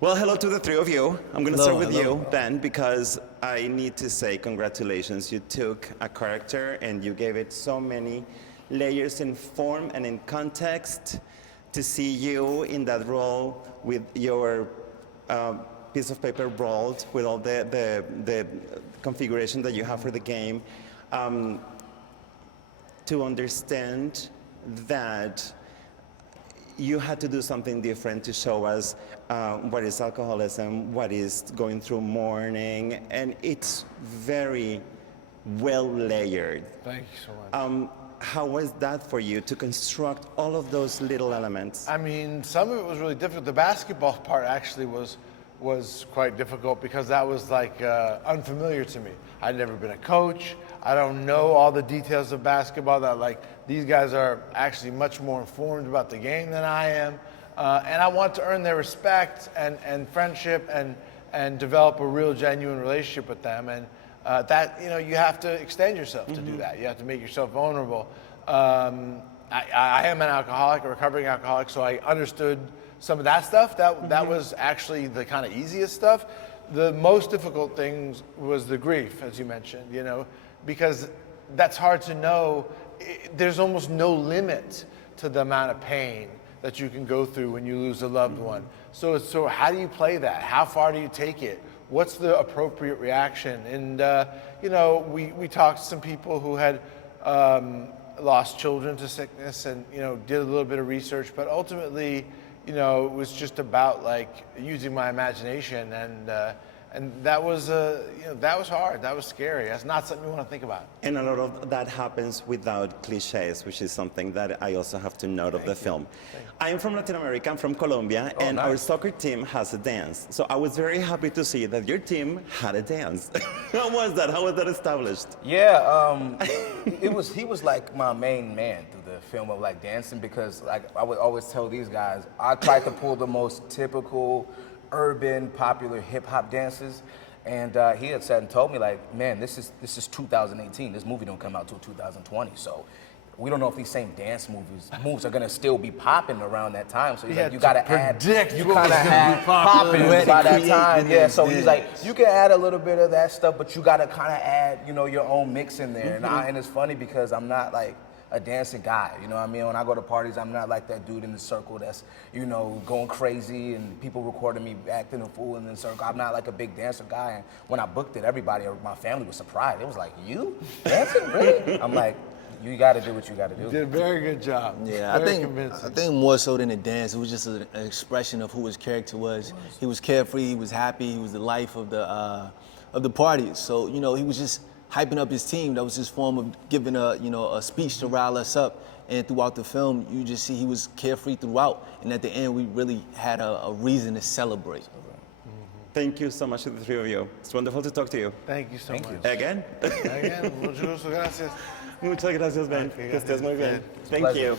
Well, hello to the three of you. I'm going to start with Hello. you, Ben, because I need to say congratulations. You took a character and you gave it so many layers in form and in context. To see you in that role with your piece of paper rolled with all the configuration that you have for the game, to understand that you had to do something different to show us what is alcoholism, what is going through mourning, and it's very well layered. Thank you so much. How was that for you to construct all of those little elements? I mean, some of it was really difficult. The basketball part actually was quite difficult because that was like unfamiliar to me. I'd never been a coach. I don't know all the details of basketball. That like these guys are actually much more informed about the game than I am, and I want to earn their respect and friendship and develop a real genuine relationship with them. And that you have to extend yourself to do that. You have to make yourself vulnerable. I am an alcoholic, a recovering alcoholic, so I understood some of that stuff. That was actually the kind of easiest stuff. The most difficult thing was the grief, as you mentioned, because that's hard to know. There's almost no limit to the amount of pain that you can go through when you lose a loved one. So how do you play that? How far do you take it? What's the appropriate reaction? And we talked to some people who had lost children to sickness, and did a little bit of research, but ultimately it was just about like using my imagination, and that was hard. That was scary. That's not something you want to think about. And a lot of that happens without cliches, which is something that I also have to note of the film. I'm from Latin America, I'm from Colombia, and our soccer team has a dance. So I was very happy to see that your team had a dance. How was that? How was that established? Yeah, he was like my main man through the film of like dancing, because like I would always tell these guys, I tried to pull the most typical urban popular hip hop dances, and he had said and told me like, man, this is 2018. This movie don't come out till 2020, so we don't know if these same dance moves are gonna still be popping around that time. So he's like, you gotta add, you kind of had popping by that time. Yeah, so he's like, you can add a little bit of that stuff, but you gotta kind of add, your own mix in there. And it's funny because I'm not like a dancing guy, you know what I mean? When I go to parties, I'm not like that dude in the circle that's, going crazy and people recording me acting a fool in the circle. I'm not like a big dancer guy. And when I booked it, everybody, my family was surprised. It was like, you dancing, really? I'm like, you got to do what you got to do. You did a very good job. Yeah, I think more so than a dance, it was just an expression of who his character was. He was carefree, he was happy, he was the life of the party. So he was just hyping up his team. That was his form of giving a speech to rile us up. And throughout the film, you just see he was carefree throughout. And at the end, we really had a reason to celebrate. Thank you so much to the three of you. It's wonderful to talk to you. Thank you so much. Again? Again, mucho gusto, gracias. Muchas gracias, Ben. Que estés muy bien. Thank you.